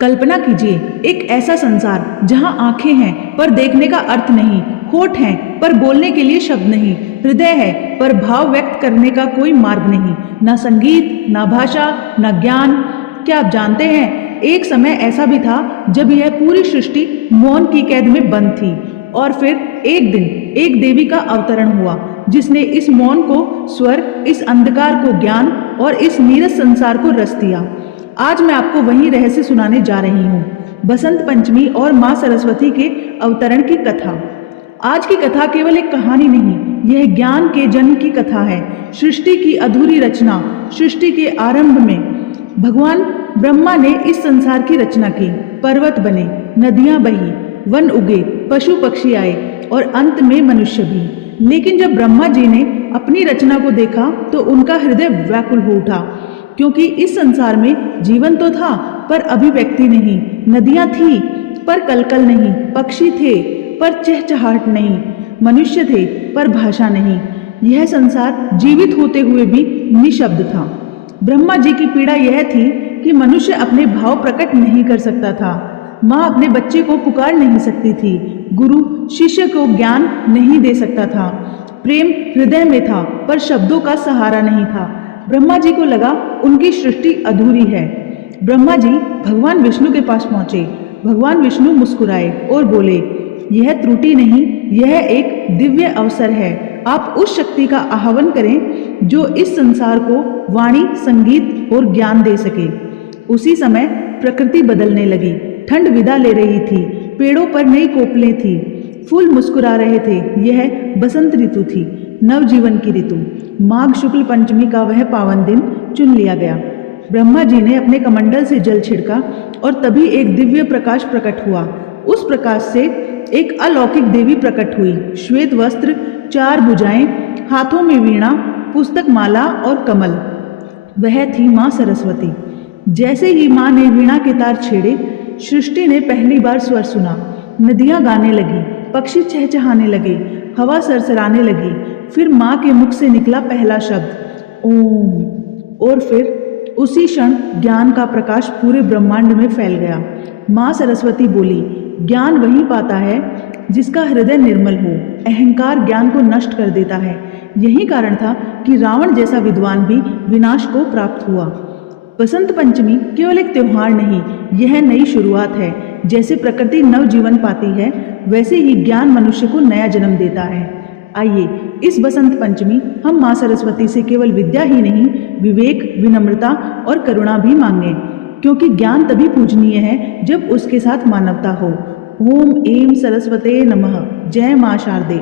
कल्पना कीजिए एक ऐसा संसार जहां आंखें हैं पर देखने का अर्थ नहीं, होठ हैं पर बोलने के लिए शब्द नहीं, हृदय है पर भाव व्यक्त करने का कोई मार्ग नहीं, ना संगीत, ना भाषा, ना ज्ञान। क्या आप जानते हैं, एक समय ऐसा भी था जब यह पूरी सृष्टि मौन की कैद में बंद थी। और फिर एक दिन एक देवी का अवतरण हुआ जिसने इस मौन को स्वर, इस अंधकार को ज्ञान और इस नीरस संसार को रस दिया। आज मैं आपको वही रहस्य सुनाने जा रही हूँ, बसंत पंचमी और माँ सरस्वती के अवतरण की कथा। आज की कथा केवल एक कहानी नहीं, यह ज्ञान के जन्म की कथा है। सृष्टि की अधूरी रचना, सृष्टि के आरंभ में भगवान ब्रह्मा ने इस संसार की रचना की। पर्वत बने, नदियां बही, वन उगे, पशु पक्षी आए और अंत में मनुष्य भी। लेकिन जब ब्रह्मा जी ने अपनी रचना को देखा तो उनका हृदय व्याकुल हो उठा, क्योंकि इस संसार में जीवन तो था पर अभिव्यक्ति नहीं, नदियां थी पर कलकल नहीं, पक्षी थे पर चहचहाट नहीं, मनुष्य थे पर भाषा नहीं। यह संसार जीवित होते हुए भी निशब्द था। ब्रह्मा जी की पीड़ा यह थी कि मनुष्य अपने भाव प्रकट नहीं कर सकता था। माँ अपने बच्चे को पुकार नहीं सकती थी, गुरु शिष्य को ज्ञान नहीं दे सकता था, प्रेम हृदय में था पर शब्दों का सहारा नहीं था। ब्रह्मा जी को लगा उनकी सृष्टि अधूरी है। ब्रह्मा जी भगवान विष्णु के पास पहुंचे। भगवान विष्णु मुस्कुराए और बोले, यह त्रुटि नहीं, यह एक दिव्य अवसर है। आप उस शक्ति का आह्वान करें जो इस संसार को वाणी, संगीत और ज्ञान दे सके। उसी समय प्रकृति बदलने लगी। ठंड विदा ले रही थी, पेड़ों पर नई कोपलें थी, फूल मुस्कुरा रहे थे। यह बसंत ऋतु थी, नवजीवन की ऋतु। माघ शुक्ल पंचमी का वह पावन दिन चुन लिया गया। ब्रह्मा जी ने अपने कमंडल से जल छिड़का और तभी एक दिव्य प्रकाश प्रकट हुआ। उस प्रकाश से एक अलौकिक देवी प्रकट हुई। श्वेत वस्त्र, 4 भुजाएं, हाथों में वीणा, पुस्तक माला और कमल। वह थी माँ सरस्वती। जैसे ही माँ ने वीणा के तार छेड़े, सृष्टि ने पहली बार स्वर सुना। नदियां गाने लगी, पक्षी चहचहाने लगे, हवा सरसराने लगी। फिर माँ के मुख से निकला पहला शब्द, ओम। और फिर उसी क्षण ज्ञान का प्रकाश पूरे ब्रह्मांड में फैल गया। माँ सरस्वती बोली, ज्ञान वही पाता है जिसका हृदय निर्मल हो। अहंकार ज्ञान को नष्ट कर देता है। यही कारण था कि रावण जैसा विद्वान भी विनाश को प्राप्त हुआ। बसंत पंचमी केवल एक त्योहार नहीं, यह नई शुरुआत है। जैसे प्रकृति नव जीवन पाती है, वैसे ही ज्ञान मनुष्य को नया जन्म देता है। आइए इस बसंत पंचमी हम माँ सरस्वती से केवल विद्या ही नहीं, विवेक, विनम्रता और करुणा भी मांगें, क्योंकि ज्ञान तभी पूजनीय है जब उसके साथ मानवता हो। ओम ऐं सरस्वते नमः। जय माँ शारदे।